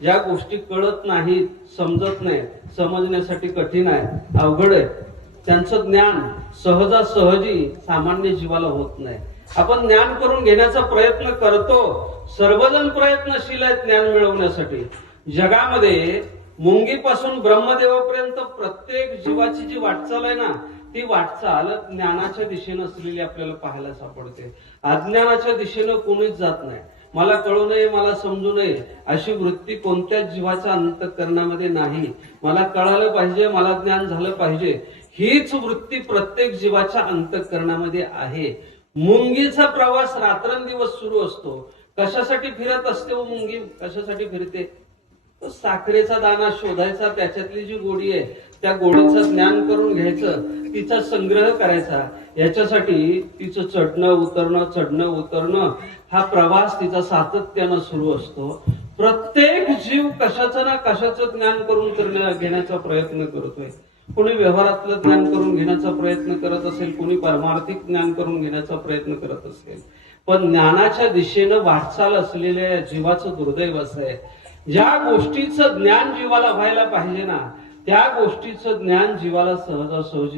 ज्या गोष्टी कळत नाहीत, समजत नाही, समजण्यासाठी कठीण आहे, अवघड आहे, त्यांचं ज्ञान सहजासहजी सामान्य जीवाला होत नाही. आपण ज्ञान करून घेण्याचा प्रयत्न करतो. सर्वजण प्रयत्नशील आहेत ज्ञान मिळवण्यासाठी. जगामध्ये मुंगीपासून ब्रह्मदेवापर्यंत प्रत्येक जीवाची जी वाटचाल आहे ना, ती वाटचाल ज्ञानाच्या दिशेने असलेली आपल्याला पाहायला सापडते. अज्ञानाच्या दिशेनं कोणीच जात नाही. मला कळू नये, मला समजू नये अशी वृत्ती कोणत्याच जीवाच्या अंतःकरणामध्ये नाही. मला कळालं पाहिजे, मला ज्ञान झालं पाहिजे, हीच वृत्ती प्रत्येक जीवाच्या अंतःकरणामध्ये आहे. मुंगीचा प्रवास रात्रंदिवस सुरू असतो. कशासाठी फिरत असते हो मुंगी? कशासाठी फिरते? तो साखरेचा दाना शोधायचा, त्याच्यातली जी गोडी आहे त्या गोडीचं ज्ञान करून घ्यायचं, तिचा संग्रह करायचा. याच्यासाठी तिचं चढणं उतरणं हा प्रवास तिचा सातत्यानं सुरू असतो. प्रत्येक जीव कशाचं ना कशाचं ज्ञान करून घेण्याचा प्रयत्न करतोय. कोणी व्यवहारातलं ज्ञान करून घेण्याचा प्रयत्न करत असेल, कोणी परमार्थिक ज्ञान करून घेण्याचा प्रयत्न करत असेल. पण ज्ञानाच्या दिशेनं वाटचाल असलेल्या जीवाचं दुर्दैव असं आहे, ज्या गोष्टीचं ज्ञान जीवाला व्हायला पाहिजे ना, त्या गोष्टीचं ज्ञान जीवाला सहजासहजी